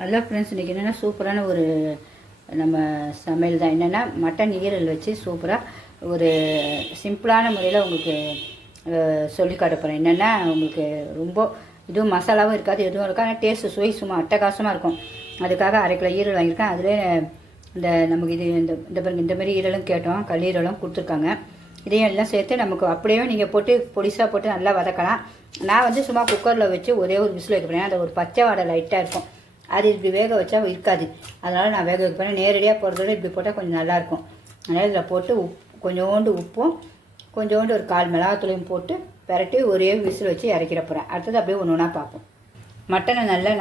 Hello friends, இன்றைக்கி என்னென்னா சூப்பரான ஒரு நம்ம சமையல் தான். என்னென்னா மட்டன் ஈரல் வச்சு சூப்பராக ஒரு சிம்பிளான முறையில் உங்களுக்கு சொல்லி காட்ட போகிறேன். என்னென்னா உங்களுக்கு ரொம்ப இதுவும் மசாலாவும் இருக்காது, எதுவும் இருக்காது, ஆனால் டேஸ்ட்டு சுவை சும்மா அட்டகாசமாக இருக்கும். அதுக்காக 1/2 கிலோ ஈரல் வாங்கியிருக்கேன். அதிலே இந்த நமக்கு இது இந்த பாருங்க, இந்த மாதிரி ஈரலும் கேட்டோம், கல்லீரலும் கொடுத்துருக்காங்க. இதையும் எல்லாம் சேர்த்து நமக்கு அப்படியே நீங்கள் போட்டு பொடிசாக போட்டு நல்லா வதக்கலாம். நான் சும்மா குக்கரில் வச்சு ஒரே ஒரு விசில் வைக்க போகிறேன். அது ஒரு பச்சை வாடை லைட்டாக இருக்கும், அது இப்படி வேக வச்சா இருக்காது. அதனால் நான் வேக வைக்க போகிறேன். நேரடியாக போடுறதோட இப்படி போட்டால் கொஞ்சம் நல்லாயிருக்கும். அதனால் இதில் போட்டு கொஞ்சோண்டு உப்பும் கொஞ்சோண்டு ஒரு 1/4 மிளகாத்தூளையும் போட்டு பெரட்டி ஒரே விசில் வச்சு இறக்கிட போகிறேன். அடுத்தது அப்படியே ஒன்று ஒன்றா பார்ப்போம். மட்டனை நல்லா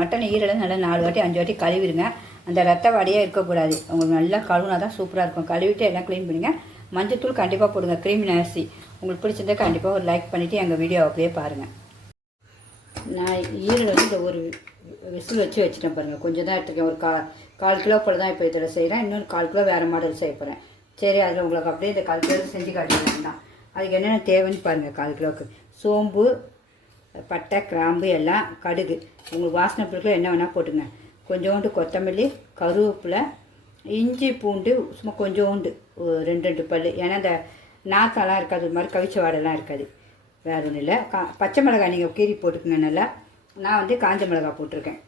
மட்டன் ஈரலை நல்லா 4 வாட்டி 5 வாட்டி கழுவிடுங்க. அந்த ரத்த வாடையே இருக்கக்கூடாது. உங்களுக்கு நல்லா கழுவுனா தான் சூப்பராக இருக்கும். கழுவிட்டு எல்லாம் க்ளீன் பண்ணுங்க. மஞ்சத்தூள் கண்டிப்பாக போடுங்க, க்ரீமின் அரிசி. உங்களுக்கு பிடிச்சிருந்தா கண்டிப்பாக ஒரு லைக் பண்ணிவிட்டு எங்கள் வீடியோ அப்படியே பாருங்கள். நான் ஈரல் இந்த ஒரு விசில் வச்சு வச்சுட்டேன் பாருங்கள். கொஞ்சம் தான் எடுத்துருக்கேன். ஒரு 1/4 கிலோ போல் தான் இப்போ இதில் செய்கிறேன். இன்னொரு 1/4 கிலோ வேறு மாடல் செய்ய போகிறேன். சரி, அதில் உங்களுக்கு அப்படியே இந்த 1/4 கிலோ செஞ்சு காட்டிக்கலாம் தான். அதுக்கு என்னென்ன தேவைன்னு பாருங்கள். 1/4 கிலோவுக்கு சோம்பு, பட்டை, கிராம்பு, எல்லாம் கடுகு, உங்களுக்கு வாசனை பொருட்கள் என்ன வேணால் போட்டுங்க. கொஞ்சோண்டு கொத்தமல்லி, கருவேப்பிலை, இஞ்சி, பூண்டு சும்மா கொஞ்சோண்டு 2 பல். ஏன்னா இந்த நாக்கெல்லாம் இருக்காது, இது மாதிரி கவிச்ச வாடெல்லாம் இருக்காது. வேறு ஒன்றும் இல்லை. பச்சை மிளகாய் நீங்கள் கீரி போட்டுக்குங்க நல்லா. நான் காஞ்ச மிளகாய் போட்டிருக்கேன்.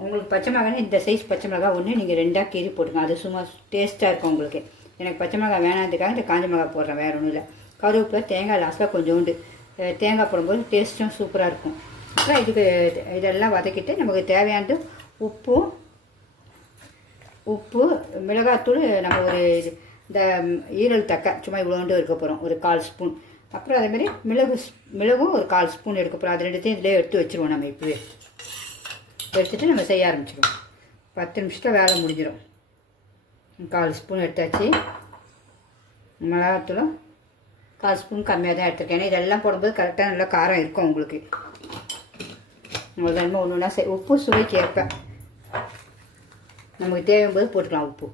உங்களுக்கு பச்சை மிளகாய் இந்த சைஸ் பச்சை மிளகாய் ஒன்று நீங்கள் 2ஆக கீரி போட்டுங்க. அது சும்மா டேஸ்ட்டாக இருக்கும் உங்களுக்கு. எனக்கு பச்சை மிளகாய் வேணான்றதுக்காக இந்த காஞ்ச மிளகாய் போடுறேன், வேறு ஒன்றும் இல்லை. கருவேப்பிலை, தேங்காய் லாஸ்ட்டில் கொஞ்சோண்டு. தேங்காய் போடும்போது டேஸ்ட்டும் சூப்பராக இருக்கும். அப்புறம் இதெல்லாம் வதக்கிட்டு நமக்கு தேவையானது உப்பு, மிளகாத்தூள். நம்ம ஒரு இந்த ஈரல் தக்கை சும்மா இவ்வளோண்டு இருக்க போகிறோம், ஒரு 1/4 ஸ்பூன். அப்புறம் அதேமாதிரி மிளகும் ஒரு 1/4 ஸ்பூன் எடுக்க போகிறோம். அது 2த்தையும் இதிலே எடுத்து வச்சுருவோம். நம்ம இப்போவே எடுத்துகிட்டு நம்ம செய்ய ஆரம்பிச்சிடுவோம். 10 நிமிஷத்தில் வேலை முடிஞ்சிடும். 1/4 ஸ்பூன் எடுத்தாச்சு. மிளகாத்தூளும் 1/4 ஸ்பூன் கம்மியாக தான் எடுத்துருக்கேன். ஏன்னா இதெல்லாம் போடும்போது கரெக்டாக நல்லா காரம் இருக்கும் உங்களுக்கு. அவ்வளோதான். ஒன்று ஒன்றா உப்பு சுவைக்கு ஏற்ப நமக்கு தேவையும்போது போட்டுக்கலாம் உப்பு.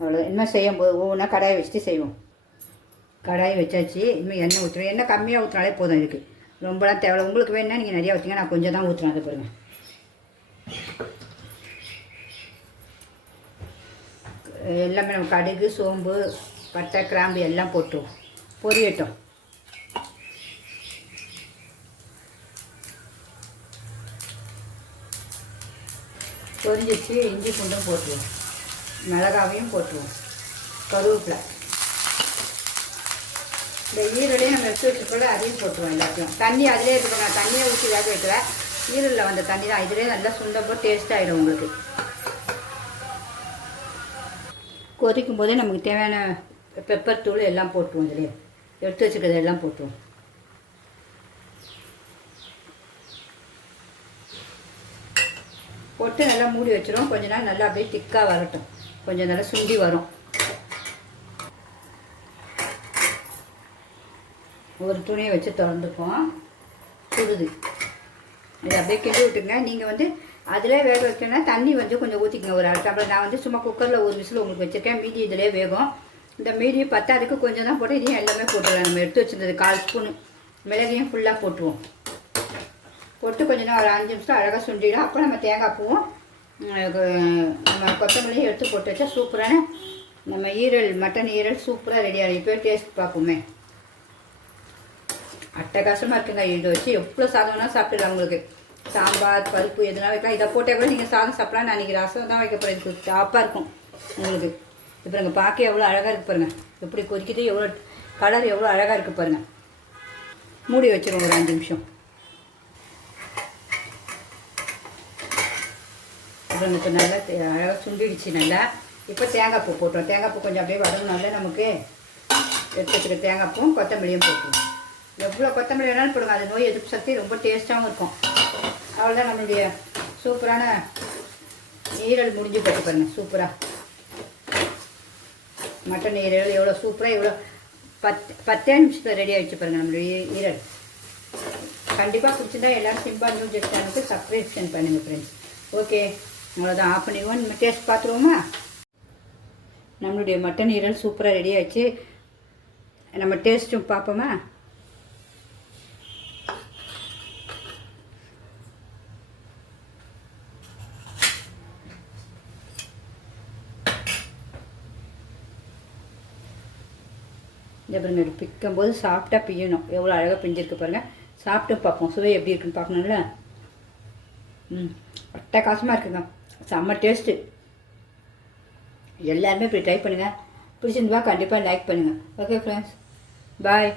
அவ்வளோ. என்ன செய்யும்போது ஒவ்வொன்றா கடாயை வச்சுட்டு செய்வோம். கடாயை வச்சாச்சு. இன்னும் எண்ணெய் ஊற்றுறோம். எண்ணெய் கம்மியாக ஊற்றினாலே போதும். இருக்குது ரொம்பலாம் தேவை. உங்களுக்கு வேணுன்னா நீங்கள் நிறையா ஊற்றிங்க, நான் கொஞ்சம் தான் ஊற்றுறேன். அதை பாருங்கள். எல்லாமே நம்ம கடுகு, சோம்பு, பட்டை, கிராம்பு எல்லாம் போட்டுருவோம். பொரியட்டும். பொரிஞ்சிச்சு. இஞ்சி பூண்டும் போட்டுருவோம், மிளகாவையும் போட்டுருவோம், கருவேப்பிலை. இந்த ஈரலையும் நம்ம எடுத்து வச்சுக்கொள்ள அதையும் போட்டுருவோம். எல்லாத்தையும் தண்ணி அதிலே இருக்குங்க. தண்ணியை ஊற்றி வேக வைக்கல, ஈரலில் வந்த தண்ணி தான். இதிலே நல்லா சுண்டப்போ டேஸ்ட்டாகிடும் உங்களுக்கு. கொதிக்கும் போதே நமக்கு தேவையான பெப்பர் தூள் எல்லாம் போட்டுருவோம். இதிலே எடுத்து வச்சுக்கிறது எல்லாம் போட்டுருவோம். போட்டு நல்லா மூடி வச்சிடும். கொஞ்ச நாள் நல்லா அப்படியே திக்காக வரட்டும். கொஞ்சம் நல்லா சுண்டி வரும். ஒரு துணியை வச்சு திறந்துப்போம். சுடுது. இதை அப்படியே கிண்டி விட்டுங்க. நீங்கள் அதிலே வேக வைக்கணும்னா தண்ணி கொஞ்சம் ஊற்றிக்கங்க. ஒரு 1/2 டம்ளர். நான் சும்மா குக்கரில் ஒரு விசில் உங்களுக்கு வச்சுருக்கேன். மீதி இதிலே வேகும். இந்த மீதி பத்தாதுக்கு கொஞ்சம் தான் போட்டு இதையும் எல்லாமே போட்டுடலாம். நம்ம எடுத்து வச்சுருந்தது 1/4 ஸ்பூனு மிளகையும் ஃபுல்லாக போட்டுருவோம். போட்டு கொஞ்சம் நேரம் ஒரு 5 நிமிஷம் அழகாக சுண்டிடும். அப்புறம் நம்ம தேங்காய் பூவும் நம்ம கொத்தமல்லியும் எடுத்து போட்டு வச்சா சூப்பரான நம்ம மட்டன் ஈரல் சூப்பராக ரெடி ஆகிடும். இப்போ டேஸ்ட் பார்ப்போமே. அட்டகாசமாக இருக்குங்க. இதை வச்சு எவ்வளோ சாதம்னா சாப்பிட்டுக்கலாம். உங்களுக்கு சாம்பார், பருப்பு எதுனா வைக்கலாம். இதை போட்டால் கூட நீங்கள் சாதம் சாப்பிடலாம். நான் இன்றைக்கி ரசம் தான் வைக்க போகிறேன். இதுக்கு டாப்பாக இருக்கும் உங்களுக்கு. இப்போ பாருங்கள், பார்க்க எவ்வளோ அழகாக இருக்குது பாருங்கள். எப்படி கொதிக்கிட்டு எவ்வளோ கலர் எவ்வளோ அழகாக இருக்குது பாருங்கள். மூடி வச்சுருவோம் ஒரு 5 நிமிஷம். அப்புறம் இப்போ நல்லா அழகாக சுண்டிடுச்சு நல்லா. இப்போ தேங்காய் பூ போட்டுருவோம். தேங்காய் பூ கொஞ்சம் அப்படியே வதங்கினால நமக்கு எடுத்து வச்சுக்க தேங்காய் பூவும் கொத்தமல்லியும் போட்டுருவோம். எவ்வளோ கொத்தமல்லி வேணாலும் போடுங்க. அது நோய் எதிர்ப்பு சக்தி ரொம்ப டேஸ்ட்டாகவும் இருக்கும். அவ்வளோதான் நம்மளுடைய சூப்பரான ஈரல் முடிஞ்சு போட்டு பாருங்கள். சூப்பராக மட்டன் ஈரல் எவ்வளோ சூப்பராக எவ்வளோ 10 நிமிஷத்தில் ரெடி ஆகிடுச்சு பாருங்கள் நம்மளுடைய ஈரல். கண்டிப்பாக பிடிச்சிருந்தா எல்லோரும் சிம்பா நியூஸ் சேனலுக்கு சப்ஸ்கிரிப்ஷன் பண்ணுங்கள் ஃப்ரெண்ட்ஸ். ஓகே, அவ்வளோதான். ஆஃப் பண்ணிடுவோம். நம்ம டேஸ்ட் பார்த்துருவோமா? நம்மளுடைய மட்டன் ஈரல் சூப்பராக ரெடி ஆகிடுச்சு. நம்ம டேஸ்ட்டும் பார்ப்போமா? இந்த பாருங்க இது பிக்கும்போது சாப்பிட்டா பியணும். எவ்வளோ அழகாக பிஞ்சிருக்கு பாருங்கள். சாப்பிட்டு பார்ப்போம் சுவை எப்படி இருக்குன்னு பார்க்கணும்ல. அட்டகாசமாக இருக்குங்க. செம்ம டேஸ்ட்டு. எல்லாருமே இப்படி ட்ரை பண்ணுங்கள். பிடிச்சிருந்தா கண்டிப்பாக லைக் பண்ணுங்கள். ஓகே ஃப்ரெண்ட்ஸ், பாய்.